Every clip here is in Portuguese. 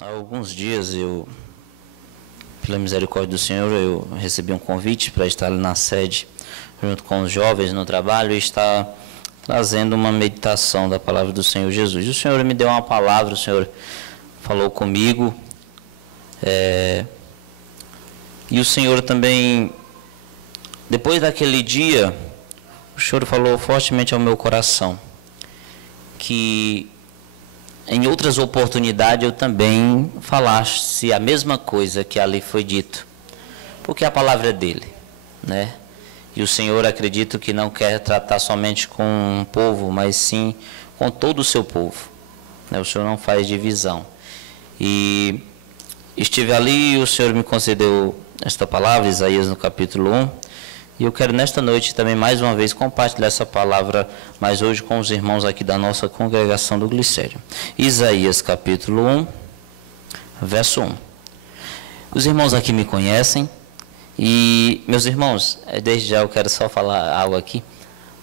Há alguns dias pela misericórdia do Senhor, eu recebi um convite para estar ali na sede, junto com os jovens no trabalho, e estar trazendo uma meditação da palavra do Senhor Jesus. O Senhor me deu uma palavra, o Senhor falou comigo, e o Senhor também, depois daquele dia, o Senhor falou fortemente ao meu coração, que em outras oportunidades eu também falasse a mesma coisa que ali foi dito, porque a palavra é dele, né? E o Senhor, acredito que não quer tratar somente com um povo, mas sim com todo o seu povo, né? O Senhor não faz divisão. E estive ali e o Senhor me concedeu esta palavra, Isaías no capítulo 1, e eu quero nesta noite também mais uma vez compartilhar essa palavra, mas hoje com os irmãos aqui da nossa congregação do Glicério. Isaías capítulo 1, verso 1. Os irmãos aqui me conhecem e, meus irmãos, desde já eu quero só falar algo aqui.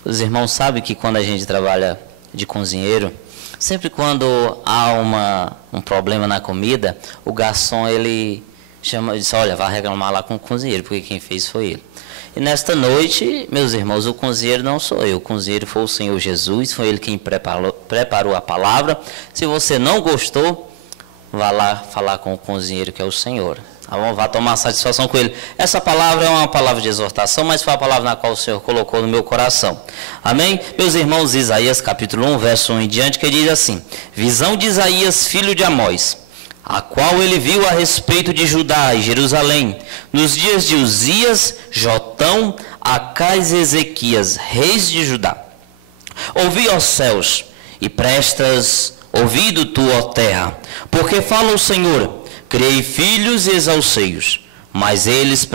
Os irmãos sabem que quando a gente trabalha de cozinheiro, sempre quando há um problema na comida, o garçom ele diz, olha, vai reclamar lá com o cozinheiro, porque quem fez foi ele. E nesta noite, meus irmãos, o cozinheiro não sou eu, o cozinheiro foi o Senhor Jesus, foi Ele quem preparou a palavra. Se você não gostou, vá lá falar com o cozinheiro, que é o Senhor. Tá bom? Vá tomar satisfação com Ele. Essa palavra é uma palavra de exortação, mas foi a palavra na qual o Senhor colocou no meu coração. Amém? Meus irmãos, Isaías capítulo 1, verso 1 em diante, que diz assim: visão de Isaías, filho de Amós, a qual ele viu a respeito de Judá e Jerusalém, nos dias de Uzias, Jotão, Acais e Ezequias, reis de Judá. Ouvi, ó céus, e prestas ouvido tu, ó terra, porque fala o Senhor, criei filhos e exalcei-os, mas eles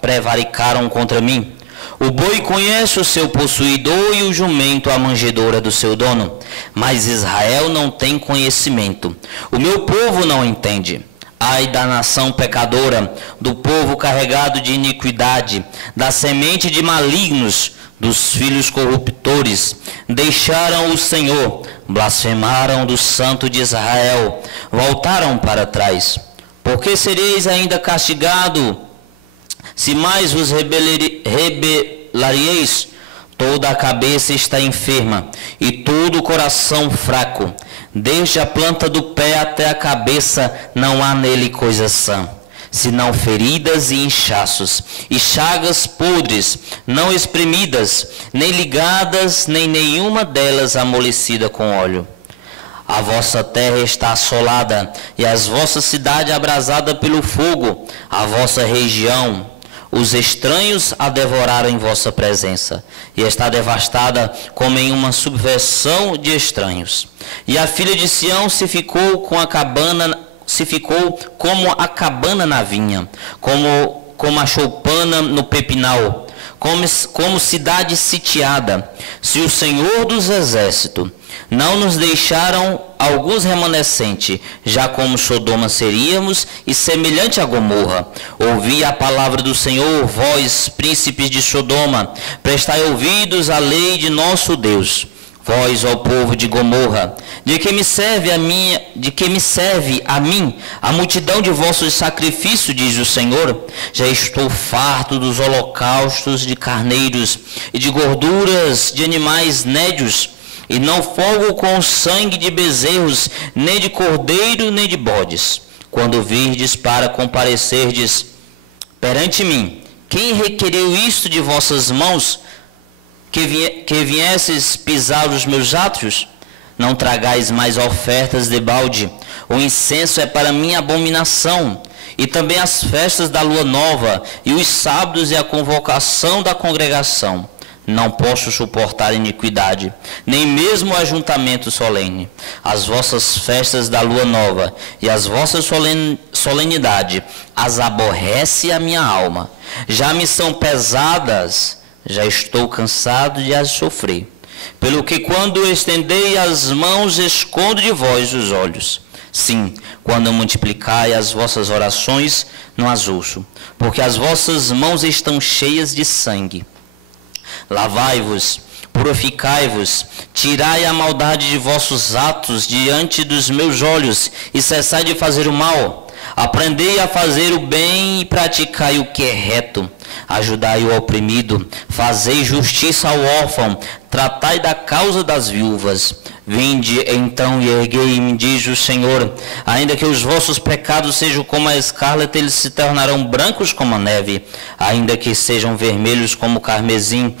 prevaricaram contra mim. O boi conhece o seu possuidor e o jumento a manjedoura do seu dono, mas Israel não tem conhecimento. O meu povo não entende. Ai da nação pecadora, do povo carregado de iniquidade, da semente de malignos, dos filhos corruptores. Deixaram o Senhor, blasfemaram do Santo de Israel, voltaram para trás. Porque sereis ainda castigado, se mais vos rebelareis? Toda a cabeça está enferma e todo o coração fraco. Desde a planta do pé até a cabeça não há nele coisa sã, senão feridas e inchaços, e chagas podres, não espremidas, nem ligadas, nem nenhuma delas amolecida com óleo. A vossa terra está assolada, e as vossas cidades abrasada pelo fogo, a vossa região. Os estranhos a devoraram em vossa presença, e está devastada como em uma subversão de estranhos. E a filha de Sião se ficou como a cabana na vinha, como a choupana no pepinal, como cidade sitiada. Se o Senhor dos exércitos não nos deixaram alguns remanescentes, já como Sodoma seríamos, e semelhante a Gomorra. Ouvi a palavra do Senhor, vós, príncipes de Sodoma, prestai ouvidos à lei de nosso Deus. Vós, ó povo de Gomorra, de que me serve a mim a multidão de vossos sacrifícios, diz o Senhor? Já estou farto dos holocaustos de carneiros e de gorduras de animais nédios, e não folgo com o sangue de bezerros, nem de cordeiro, nem de bodes. Quando virdes para comparecerdes perante mim, quem requeriu isto de vossas mãos, que viesses pisar os meus átrios? Não tragais mais ofertas de balde, o incenso é para mim abominação, e também as festas da lua nova, e os sábados e a convocação da congregação. Não posso suportar iniquidade, nem mesmo o ajuntamento solene. As vossas festas da lua nova e as vossas solenidade as aborrece a minha alma. Já me são pesadas, já estou cansado de as sofrer. Pelo que quando estendei as mãos, escondo de vós os olhos. Sim, quando multiplicai as vossas orações, não as ouço, porque as vossas mãos estão cheias de sangue. Lavai-vos, Purificai-vos, tirai a maldade de vossos atos diante dos meus olhos, e cessai de fazer o mal. Aprendei a fazer o bem e praticai o que é reto. Ajudai o oprimido, fazei justiça ao órfão, tratai da causa das viúvas. Vinde então e erguei-me, diz o Senhor, ainda que os vossos pecados sejam como a escarlata, eles se tornarão brancos como a neve. Ainda que sejam vermelhos como o carmesim,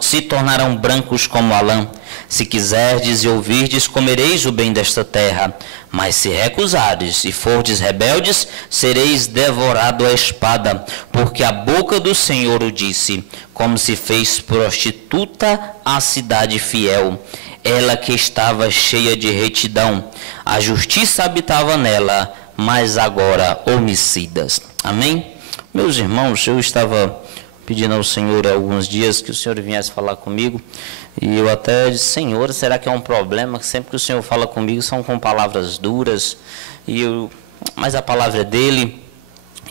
se tornarão brancos como a lã. Se quiserdes e ouvirdes, comereis o bem desta terra. Mas se recusardes e fordes rebeldes, sereis devorado à espada, porque a boca do Senhor o disse, como se fez prostituta a cidade fiel, ela que estava cheia de retidão. A justiça habitava nela, mas agora homicidas. Amém? Meus irmãos, eu estava pedindo ao Senhor há alguns dias que o Senhor viesse falar comigo, e eu até disse: Senhor, será que é um problema que sempre que o Senhor fala comigo são com palavras duras? Mas a palavra é dele,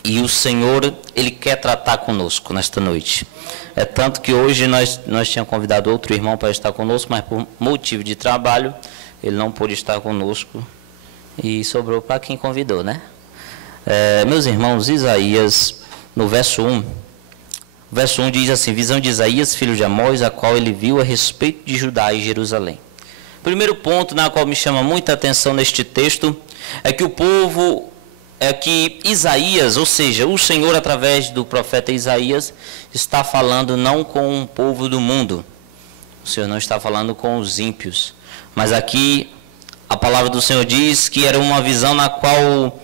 e o Senhor, Ele quer tratar conosco nesta noite. É tanto que hoje nós tínhamos convidado outro irmão para estar conosco, mas por motivo de trabalho, ele não pôde estar conosco, e sobrou para quem convidou, né? Meus irmãos, Isaías, no verso 1, verso 1 diz assim: visão de Isaías, filho de Amós, a qual ele viu a respeito de Judá e Jerusalém. Primeiro ponto na qual me chama muita atenção neste texto é que Isaías, ou seja, o Senhor através do profeta Isaías, está falando não com o povo do mundo. O Senhor não está falando com os ímpios. Mas aqui a palavra do Senhor diz que era uma visão na qual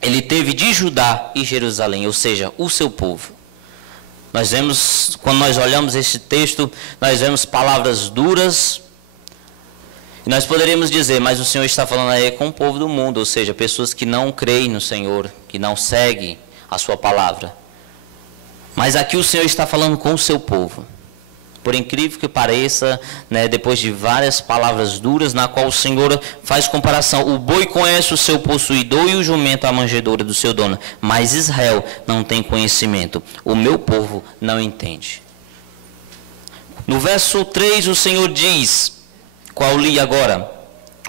ele teve de Judá e Jerusalém, ou seja, o seu povo. Nós vemos, quando nós olhamos esse texto, nós vemos palavras duras. E nós poderíamos dizer, mas o Senhor está falando aí com o povo do mundo, ou seja, pessoas que não creem no Senhor, que não seguem a sua palavra. Mas aqui o Senhor está falando com o seu povo. Por incrível que pareça, né, depois de várias palavras duras, na qual o Senhor faz comparação: o boi conhece o seu possuidor e o jumento a manjedoura do seu dono, mas Israel não tem conhecimento, o meu povo não entende. No verso 3 o Senhor diz, qual li agora: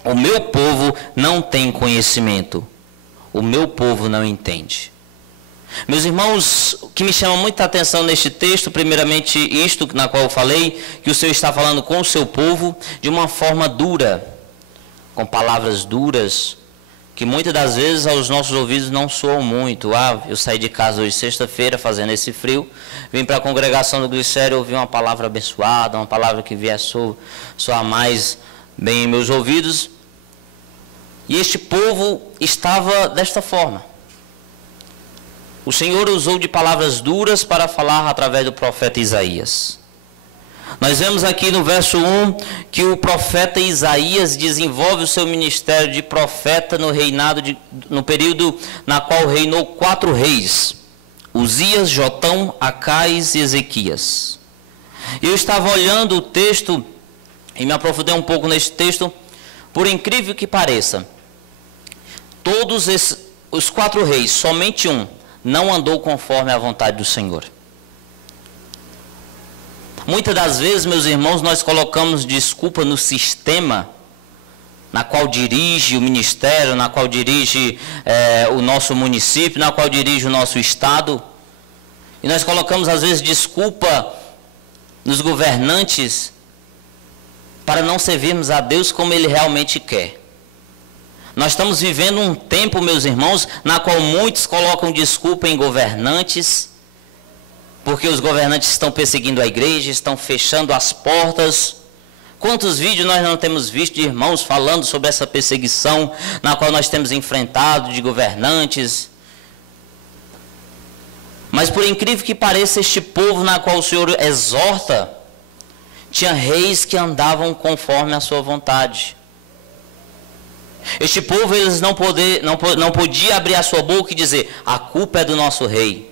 o meu povo não tem conhecimento, o meu povo não entende. Meus irmãos, o que me chama muita atenção neste texto, primeiramente isto na qual eu falei, que o Senhor está falando com o seu povo de uma forma dura, com palavras duras, que muitas das vezes aos nossos ouvidos não soam muito. Eu saí de casa hoje sexta-feira, fazendo esse frio, vim para a congregação do Glicério, ouvi uma palavra abençoada, uma palavra que viesse soar mais bem em meus ouvidos, e este povo estava desta forma. O Senhor usou de palavras duras para falar através do profeta Isaías. Nós vemos aqui no verso 1 que o profeta Isaías desenvolve o seu ministério de profeta no período na qual reinou 4 reis: Uzias, Jotão, Acais e Ezequias. Eu estava olhando o texto e me aprofundei um pouco neste texto. Por incrível que pareça, todos os 4 reis, somente um não andou conforme a vontade do Senhor. Muitas das vezes, meus irmãos, nós colocamos desculpa no sistema na qual dirige o ministério, na qual dirige o nosso município, na qual dirige o nosso estado. E nós colocamos às vezes desculpa nos governantes para não servirmos a Deus como Ele realmente quer. Nós estamos vivendo um tempo, meus irmãos, na qual muitos colocam desculpa em governantes, porque os governantes estão perseguindo a igreja, estão fechando as portas. Quantos vídeos nós não temos visto de irmãos falando sobre essa perseguição na qual nós temos enfrentado de governantes? Mas por incrível que pareça, este povo na qual o Senhor exorta, tinha reis que andavam conforme a sua vontade. Este povo, eles não podia abrir a sua boca e dizer: a culpa é do nosso rei.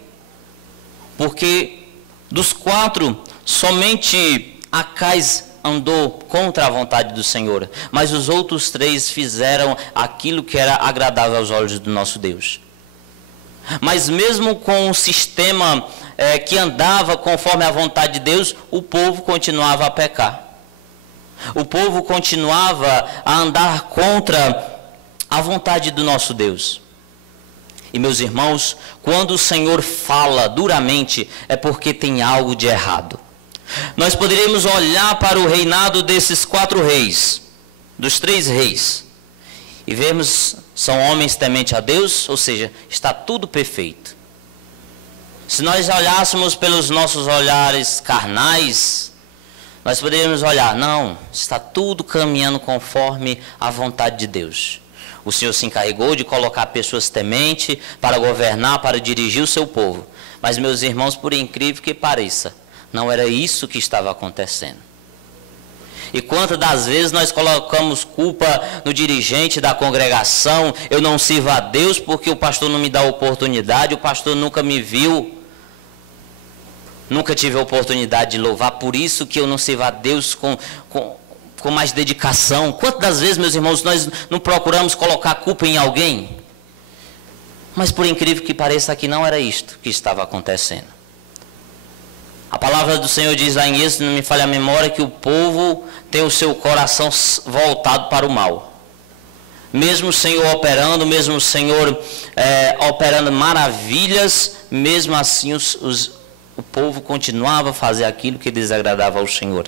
Porque dos 4, somente Acais andou contra a vontade do Senhor. Mas os outros 3 fizeram aquilo que era agradável aos olhos do nosso Deus. Mas mesmo com um sistema que andava conforme a vontade de Deus, o povo continuava a pecar. O povo continuava a andar contra a vontade do nosso Deus. E meus irmãos, quando o Senhor fala duramente, é porque tem algo de errado. Nós poderíamos olhar para o reinado desses 4 reis, dos 3 reis, e vermos, são homens tementes a Deus, ou seja, está tudo perfeito. Se nós olhássemos pelos nossos olhares carnais, nós poderíamos olhar, não, está tudo caminhando conforme a vontade de Deus. O Senhor se encarregou de colocar pessoas tementes para governar, para dirigir o seu povo. Mas, meus irmãos, por incrível que pareça, não era isso que estava acontecendo. E quantas das vezes nós colocamos culpa no dirigente da congregação, eu não sirvo a Deus porque o pastor não me dá oportunidade, o pastor nunca me viu, nunca tive a oportunidade de louvar, por isso que eu não sirvo a Deus com mais dedicação. Quantas das vezes, meus irmãos, nós não procuramos colocar culpa em alguém? Mas por incrível que pareça, aqui não era isto que estava acontecendo. A palavra do Senhor diz lá em Êxodo, não me falha a memória, que o povo tem o seu coração voltado para o mal. Mesmo o Senhor operando, mesmo o Senhor operando maravilhas, mesmo assim o povo continuava a fazer aquilo que desagradava ao Senhor.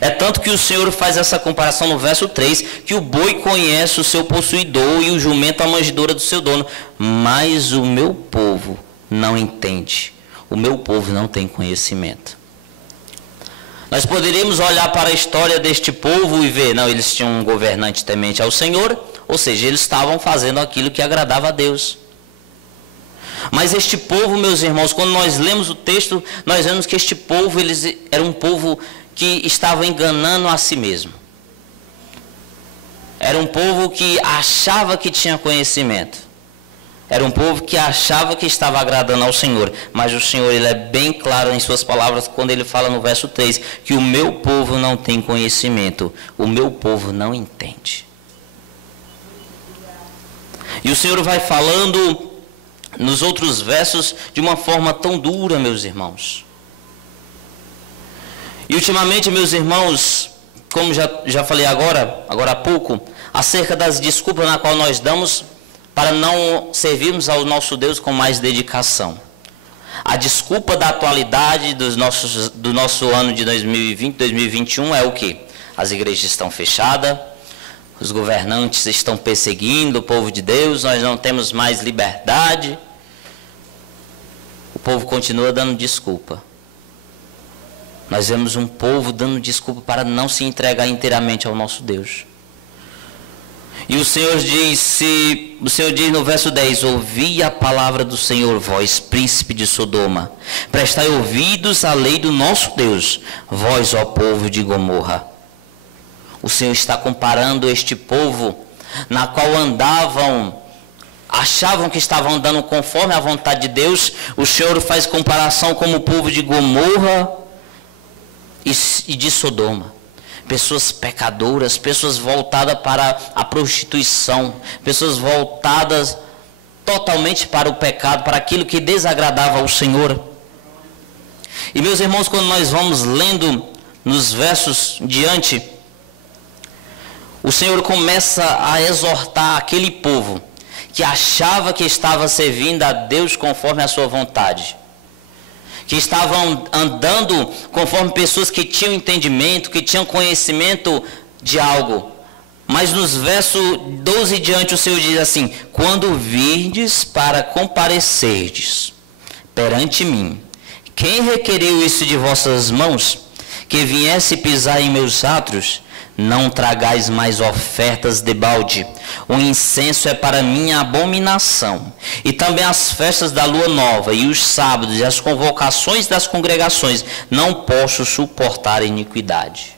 É tanto que o Senhor faz essa comparação no verso 3, que o boi conhece o seu possuidor e o jumento a manjedoura do seu dono, mas o meu povo não entende, o meu povo não tem conhecimento. Nós poderíamos olhar para a história deste povo e ver, não, eles tinham um governante temente ao Senhor, ou seja, eles estavam fazendo aquilo que agradava a Deus. Mas este povo, meus irmãos, quando nós lemos o texto, nós vemos que este povo, eles era um povo que estava enganando a si mesmo. Era um povo que achava que tinha conhecimento. Era um povo que achava que estava agradando ao Senhor. Mas o Senhor, ele é bem claro em suas palavras quando ele fala no verso 3, que o meu povo não tem conhecimento, o meu povo não entende. E o Senhor vai falando nos outros versos de uma forma tão dura, meus irmãos. E ultimamente, meus irmãos, como já falei agora há pouco, acerca das desculpas na qual nós damos para não servirmos ao nosso Deus com mais dedicação. A desculpa da atualidade do nosso ano de 2020, 2021 é o quê? As igrejas estão fechadas, os governantes estão perseguindo o povo de Deus, nós não temos mais liberdade. O povo continua dando desculpa. Nós vemos um povo dando desculpa para não se entregar inteiramente ao nosso Deus. E o Senhor diz no verso 10, ouvi a palavra do Senhor, vós, príncipe de Sodoma, prestai ouvidos à lei do nosso Deus, vós, ó povo de Gomorra. O Senhor está comparando este povo, na qual achavam que estavam andando conforme a vontade de Deus. O Senhor faz comparação como o povo de Gomorra e de Sodoma. Pessoas pecadoras, pessoas voltadas para a prostituição, pessoas voltadas totalmente para o pecado, para aquilo que desagradava ao Senhor. E meus irmãos, quando nós vamos lendo nos versos diante, o Senhor começa a exortar aquele povo que achava que estava servindo a Deus conforme a sua vontade, que estavam andando conforme pessoas que tinham entendimento, que tinham conhecimento de algo. Mas nos versos 12 e diante o Senhor diz assim, quando virdes para comparecerdes perante mim, quem requeriu isso de vossas mãos, que viesse pisar em meus átrios? Não tragais mais ofertas de balde, o incenso é para minha abominação, e também as festas da lua nova, e os sábados, e as convocações das congregações, não posso suportar iniquidade.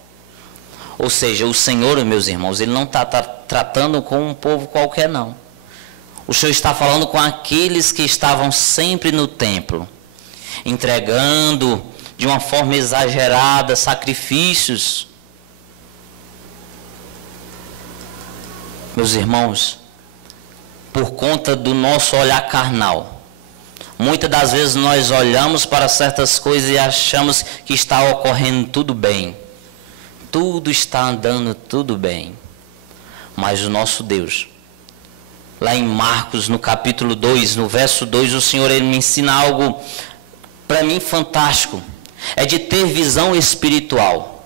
Ou seja, o Senhor, meus irmãos, Ele não está tratando com um povo qualquer, não. O Senhor está falando com aqueles que estavam sempre no templo, entregando de uma forma exagerada sacrifícios. Meus irmãos, por conta do nosso olhar carnal, muitas das vezes nós olhamos para certas coisas e achamos que está ocorrendo tudo bem, tudo está andando tudo bem. Mas o nosso Deus, lá em Marcos, no capítulo 2, no verso 2, o Senhor ele me ensina algo, para mim, fantástico. É de ter visão espiritual.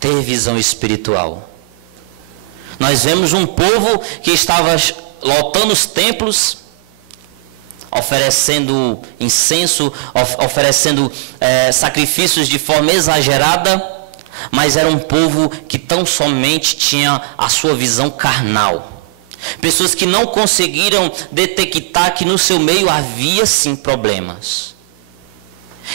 Ter visão espiritual. Nós vemos um povo que estava lotando os templos, oferecendo incenso, oferecendo sacrifícios de forma exagerada, mas era um povo que tão somente tinha a sua visão carnal. Pessoas que não conseguiram detectar que no seu meio havia sim problemas.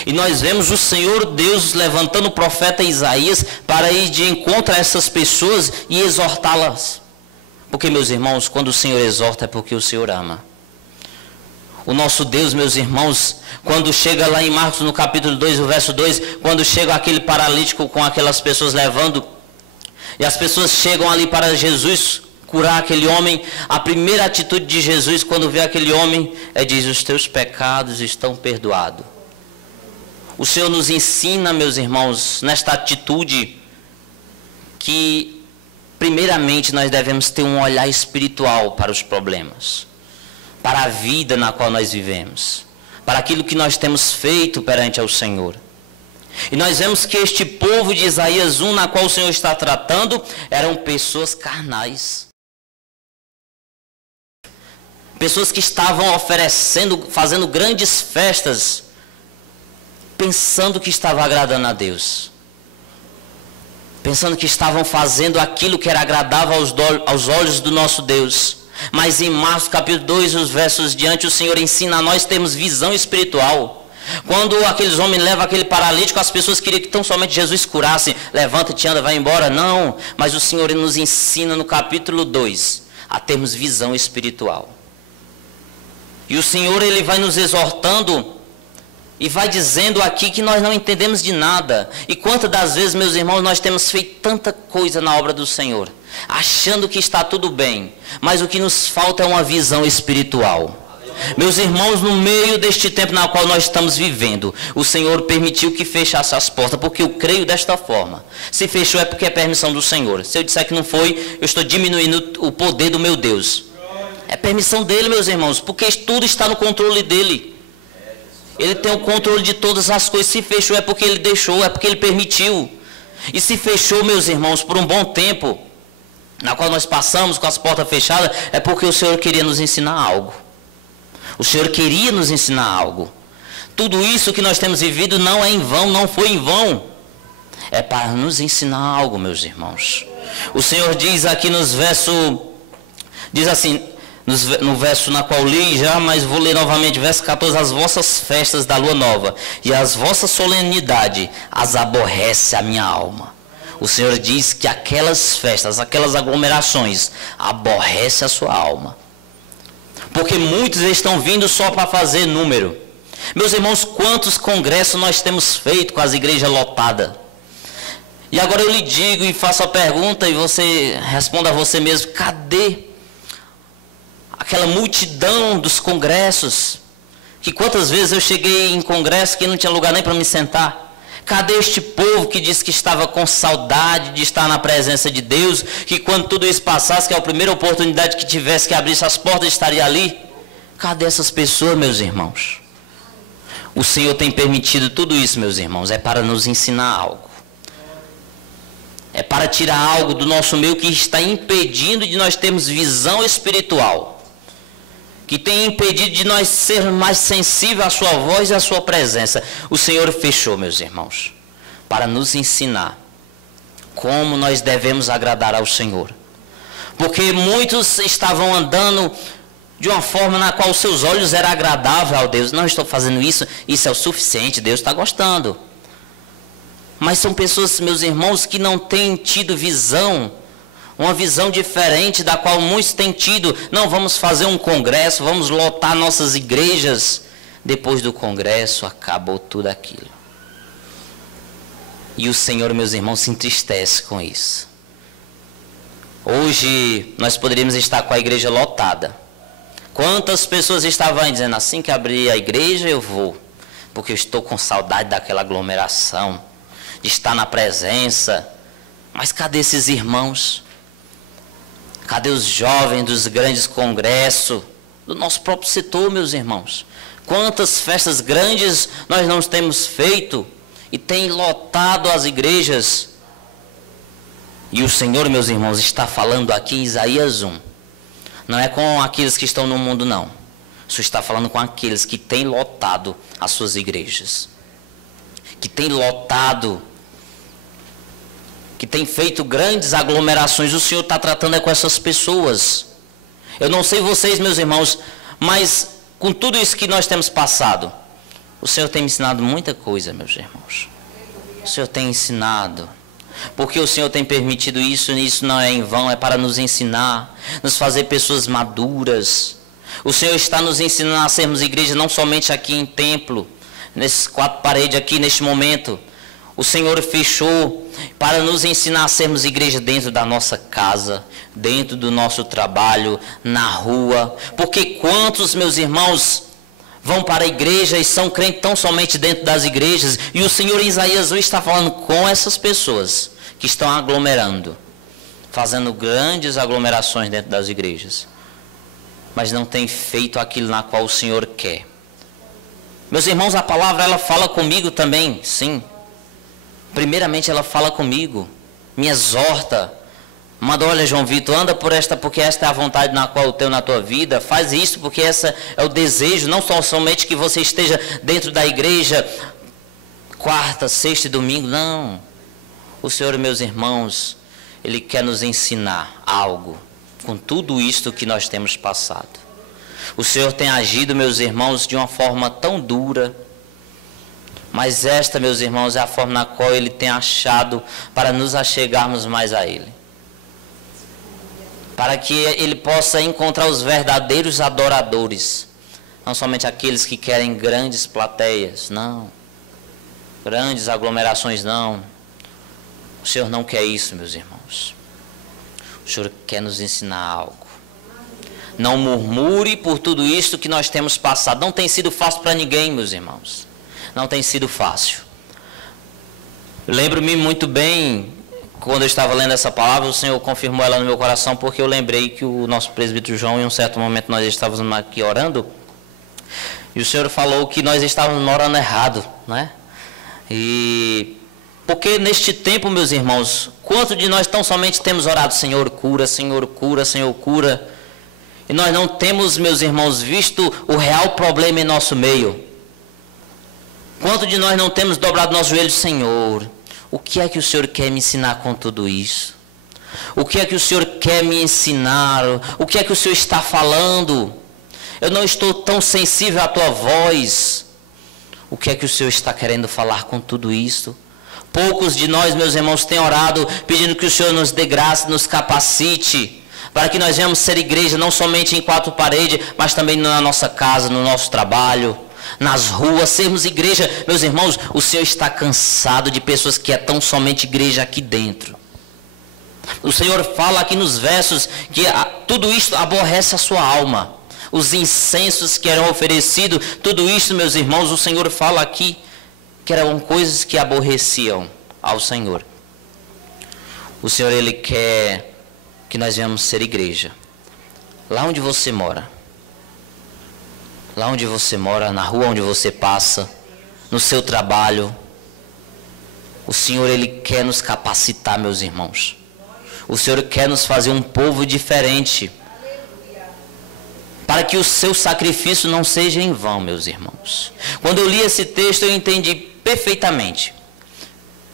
E nós vemos o Senhor Deus levantando o profeta Isaías para ir de encontro a essas pessoas e exortá-las. Porque, meus irmãos, quando o Senhor exorta é porque o Senhor ama. O nosso Deus, meus irmãos, quando chega lá em Marcos no capítulo 2, o verso 2, quando chega aquele paralítico com aquelas pessoas levando, e as pessoas chegam ali para Jesus curar aquele homem, a primeira atitude de Jesus quando vê aquele homem é diz: os teus pecados estão perdoados. O Senhor nos ensina, meus irmãos, nesta atitude, que primeiramente nós devemos ter um olhar espiritual para os problemas, para a vida na qual nós vivemos, para aquilo que nós temos feito perante ao Senhor. E nós vemos que este povo de Isaías 1, na qual o Senhor está tratando, eram pessoas carnais. Pessoas que estavam oferecendo, fazendo grandes festas, pensando que estava agradando a Deus. Pensando que estavam fazendo aquilo que era agradável aos olhos do nosso Deus. Mas em Marcos capítulo 2, os versos diante, o Senhor ensina a nós termos visão espiritual. Quando aqueles homens levam aquele paralítico, as pessoas queriam que tão somente Jesus curasse. Levanta-te, anda, vai embora. Não, mas o Senhor nos ensina no capítulo 2 a termos visão espiritual. E o Senhor ele vai nos exortando e vai dizendo aqui que nós não entendemos de nada. E quantas das vezes, meus irmãos, nós temos feito tanta coisa na obra do Senhor, achando que está tudo bem, mas o que nos falta é uma visão espiritual. Meus irmãos, no meio deste tempo na qual nós estamos vivendo, o Senhor permitiu que fechasse as portas, porque eu creio desta forma. Se fechou é porque é permissão do Senhor. Se eu disser que não foi, eu estou diminuindo o poder do meu Deus. É permissão dele, meus irmãos, porque tudo está no controle dele. Ele tem o controle de todas as coisas. Se fechou é porque ele deixou, é porque ele permitiu. E se fechou, meus irmãos, por um bom tempo, na qual nós passamos com as portas fechadas, é porque o Senhor queria nos ensinar algo. O Senhor queria nos ensinar algo. Tudo isso que nós temos vivido não é em vão, não foi em vão. É para nos ensinar algo, meus irmãos. O Senhor diz aqui nos versos, diz assim, no verso na qual li já, mas vou ler novamente, verso 14: as vossas festas da lua nova e as vossas solenidades as aborrece a minha alma. O Senhor diz que aquelas festas, aquelas aglomerações, aborrece a sua alma. Porque muitos estão vindo só para fazer número. Meus irmãos, quantos congressos nós temos feito com as igrejas lotadas? E agora eu lhe digo e faço a pergunta e você responda a você mesmo: cadê aquela multidão dos congressos? Que quantas vezes eu cheguei em congresso que não tinha lugar nem para me sentar? Cadê este povo que disse que estava com saudade de estar na presença de Deus, que quando tudo isso passasse, que é a primeira oportunidade que tivesse que abrir as portas, estaria ali? Cadê essas pessoas, meus irmãos? O Senhor tem permitido tudo isso, meus irmãos, é para nos ensinar algo. É para tirar algo do nosso meio que está impedindo de nós termos visão espiritual, que tem impedido de nós sermos mais sensíveis à sua voz e à sua presença. O Senhor fechou, meus irmãos, para nos ensinar como nós devemos agradar ao Senhor. Porque muitos estavam andando de uma forma na qual os seus olhos eram agradáveis ao Deus. Não estou fazendo isso, isso é o suficiente, Deus está gostando. Mas são pessoas, meus irmãos, que não têm tido visão, uma visão diferente da qual muitos têm tido. Não, vamos fazer um congresso, vamos lotar nossas igrejas. Depois do congresso, acabou tudo aquilo. E o Senhor, meus irmãos, se entristece com isso. Hoje, nós poderíamos estar com a igreja lotada. Quantas pessoas estavam aí dizendo: assim que abrir a igreja eu vou, porque eu estou com saudade daquela aglomeração, de estar na presença. Mas cadê esses irmãos? Cadê os jovens dos grandes congressos, do nosso próprio setor, meus irmãos? Quantas festas grandes nós não temos feito e tem lotado as igrejas. E o Senhor, meus irmãos, está falando aqui em Isaías 1. Não é com aqueles que estão no mundo, não. Isso está falando com aqueles que têm lotado as suas igrejas. Que têm lotado, que têm feito grandes aglomerações. O Senhor está tratando com essas pessoas. Eu não sei vocês, meus irmãos, mas com tudo isso que nós temos passado, o Senhor tem me ensinado muita coisa, meus irmãos. O Senhor tem ensinado. Porque o Senhor tem permitido isso, e isso não é em vão, é para nos ensinar, nos fazer pessoas maduras. O Senhor está nos ensinando a sermos igreja, não somente aqui em templo, nesses 4 paredes aqui, neste momento. O Senhor fechou para nos ensinar a sermos igreja dentro da nossa casa, dentro do nosso trabalho, na rua. Porque quantos, meus irmãos, vão para a igreja e são crentes tão somente dentro das igrejas, e o Senhor em Isaías está falando com essas pessoas que estão aglomerando, fazendo grandes aglomerações dentro das igrejas, mas não tem feito aquilo na qual o Senhor quer. Meus irmãos, a palavra ela fala comigo também, sim. Primeiramente ela fala comigo, me exorta, manda, olha João Vitor, anda por esta, porque esta é a vontade na qual eu tenho na tua vida, faz isso porque essa é o desejo, não somente que você esteja dentro da igreja, quarta, sexta e domingo, não. O Senhor, meus irmãos, Ele quer nos ensinar algo, com tudo isto que nós temos passado. O Senhor tem agido, meus irmãos, de uma forma tão dura, mas esta, meus irmãos, é a forma na qual Ele tem achado para nos achegarmos mais a Ele. Para que Ele possa encontrar os verdadeiros adoradores. Não somente aqueles que querem grandes plateias, não. Grandes aglomerações, não. O Senhor não quer isso, meus irmãos. O Senhor quer nos ensinar algo. Não murmure por tudo isso que nós temos passado. Não tem sido fácil para ninguém, meus irmãos. Não tem sido fácil. Lembro-me muito bem, quando eu estava lendo essa palavra, o Senhor confirmou ela no meu coração, porque eu lembrei que o nosso presbítero João, em um certo momento, nós estávamos aqui orando, e o Senhor falou que nós estávamos orando errado, né? E porque neste tempo, meus irmãos, quanto de nós tão somente temos orado, Senhor cura, Senhor cura, Senhor cura, e nós não temos, meus irmãos, visto o real problema em nosso meio. Quanto de nós não temos dobrado nosso joelho, Senhor, o que é que o Senhor quer me ensinar com tudo isso? O que é que o Senhor quer me ensinar? O que é que o Senhor está falando? Eu não estou tão sensível à tua voz. O que é que o Senhor está querendo falar com tudo isso? Poucos de nós, meus irmãos, têm orado pedindo que o Senhor nos dê graça, nos capacite, para que nós venhamos ser igreja não somente em 4 paredes, mas também na nossa casa, no nosso trabalho, nas ruas, sermos igreja. Meus irmãos, o Senhor está cansado de pessoas que é tão somente igreja aqui dentro. O Senhor fala aqui nos versos que tudo isso aborrece a sua alma. Os incensos que eram oferecidos, tudo isso, meus irmãos, o Senhor fala aqui que eram coisas que aborreciam ao Senhor. O Senhor, Ele quer que nós venhamos ser igreja. Lá onde você mora. Lá onde você mora, na rua onde você passa, no seu trabalho. O Senhor, Ele quer nos capacitar, meus irmãos. O Senhor quer nos fazer um povo diferente. Para que o seu sacrifício não seja em vão, meus irmãos. Quando eu li esse texto, eu entendi perfeitamente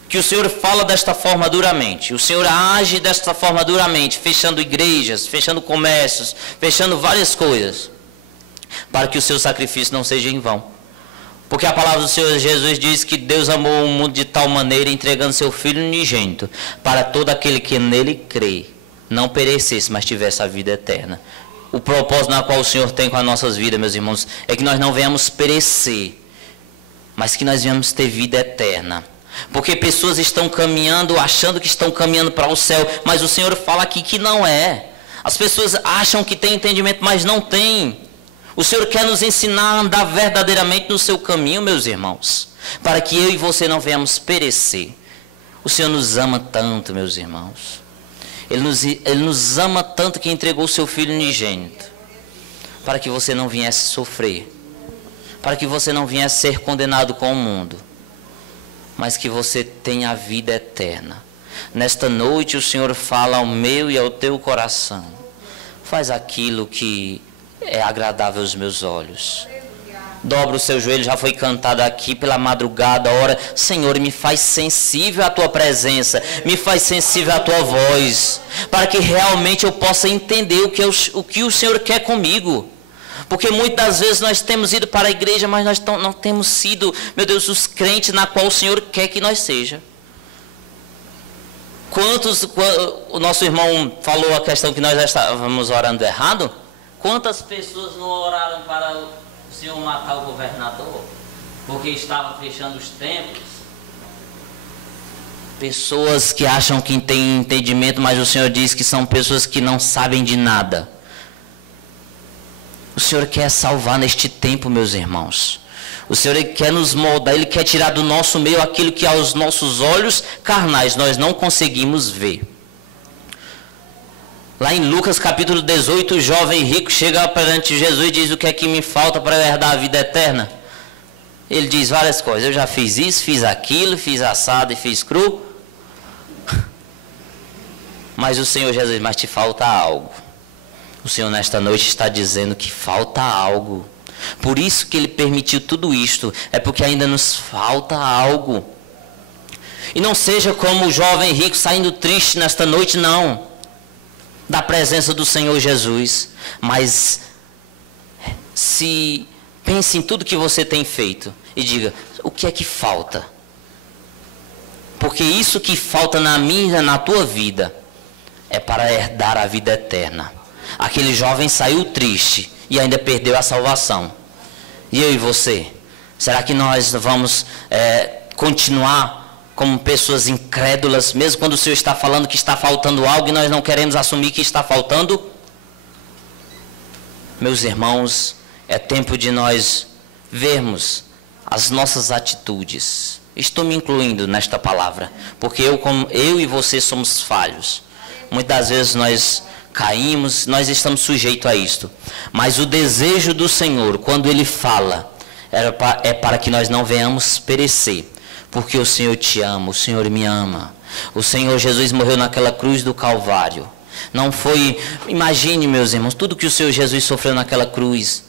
que o Senhor fala desta forma duramente. O Senhor age desta forma duramente, fechando igrejas, fechando comércios, fechando várias coisas, para que o seu sacrifício não seja em vão. Porque a palavra do Senhor Jesus diz que Deus amou o mundo de tal maneira, entregando seu Filho unigênito, para todo aquele que nele crê, não perecesse, mas tivesse a vida eterna. O propósito na qual o Senhor tem com as nossas vidas, meus irmãos, é que nós não venhamos perecer, mas que nós venhamos ter vida eterna. Porque pessoas estão caminhando, achando que estão caminhando para o céu, mas o Senhor fala aqui que não é. As pessoas acham que têm entendimento, mas não têm. O Senhor quer nos ensinar a andar verdadeiramente no seu caminho, meus irmãos, para que eu e você não venhamos perecer, O Senhor nos ama tanto, meus irmãos. Ele nos ama tanto que entregou o seu Filho unigênito, para que você não viesse sofrer, para que você não viesse ser condenado com o mundo, mas que você tenha a vida eterna. Nesta noite o Senhor fala ao meu e ao teu coração: faz aquilo que é agradável aos meus olhos. Dobra o seu joelho, já foi cantado aqui pela madrugada, ora, Senhor, me faz sensível à tua presença, me faz sensível à tua voz, para que realmente eu possa entender o que o Senhor quer comigo. Porque muitas das vezes nós temos ido para a igreja, mas nós não temos sido, meu Deus, os crentes na qual o Senhor quer que nós seja. O nosso irmão falou a questão que nós já estávamos orando errado. Quantas pessoas não oraram para o Senhor matar o governador, porque estava fechando os templos? Pessoas que acham que têm entendimento, mas o Senhor diz que são pessoas que não sabem de nada. O Senhor quer salvar neste tempo, meus irmãos. O Senhor Ele quer nos moldar, Ele quer tirar do nosso meio aquilo que aos nossos olhos carnais nós não conseguimos ver. Lá em Lucas capítulo 18, o jovem rico chega perante Jesus e diz: o que é que me falta para herdar a vida eterna? Ele diz várias coisas: eu já fiz isso, fiz aquilo, fiz assado e fiz cru. Mas o Senhor Jesus, mas te falta algo. O Senhor nesta noite está dizendo que falta algo. Por isso que Ele permitiu tudo isto, é porque ainda nos falta algo. E não seja como o jovem rico saindo triste nesta noite, não, da presença do Senhor Jesus. Mas se pense em tudo que você tem feito e diga: o que é que falta? Porque isso que falta na minha, na tua vida, é para herdar a vida eterna. Aquele jovem saiu triste e ainda perdeu a salvação. E eu e você? Será que nós vamos continuar como pessoas incrédulas, mesmo quando o Senhor está falando que está faltando algo e nós não queremos assumir que está faltando? Meus irmãos, é tempo de nós vermos as nossas atitudes. Estou me incluindo nesta palavra, porque eu e você somos falhos. Muitas vezes nós caímos, nós estamos sujeitos a isto. Mas o desejo do Senhor, quando Ele fala, é para que nós não venhamos perecer. Porque o Senhor te ama, o Senhor me ama. O Senhor Jesus morreu naquela cruz do Calvário. Não foi, imagine, meus irmãos, tudo que o Senhor Jesus sofreu naquela cruz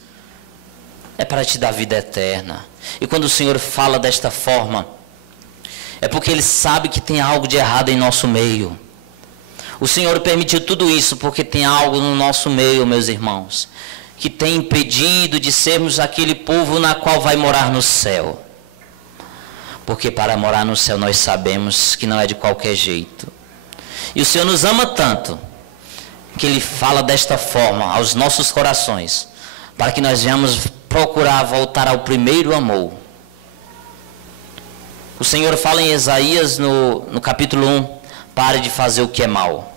é para te dar vida eterna. E quando o Senhor fala desta forma, é porque Ele sabe que tem algo de errado em nosso meio. O Senhor permitiu tudo isso porque tem algo no nosso meio, meus irmãos, que tem impedido de sermos aquele povo na qual vai morar no céu. Porque para morar no céu nós sabemos que não é de qualquer jeito. E o Senhor nos ama tanto que Ele fala desta forma aos nossos corações, para que nós venhamos procurar voltar ao primeiro amor. O Senhor fala em Isaías no capítulo 1, pare de fazer o que é mal.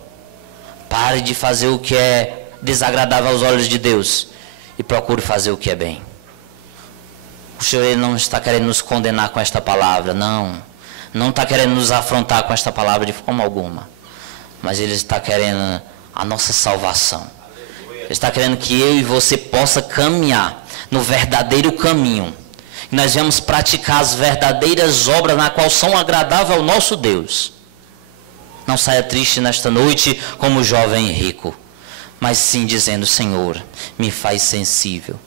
Pare de fazer o que é desagradável aos olhos de Deus e procure fazer o que é bem. O Senhor Ele não está querendo nos condenar com esta palavra, não. Não está querendo nos afrontar com esta palavra de forma alguma. Mas Ele está querendo a nossa salvação. Ele está querendo que eu e você possa caminhar no verdadeiro caminho. Que nós vamos praticar as verdadeiras obras na qual são agradáveis ao nosso Deus. Não saia triste nesta noite como o jovem rico, mas sim dizendo: Senhor, me faz sensível.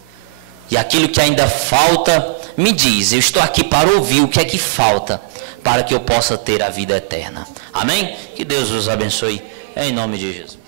E aquilo que ainda falta, me diz. Eu estou aqui para ouvir o que é que falta, para que eu possa ter a vida eterna. Amém? Que Deus os abençoe, em nome de Jesus.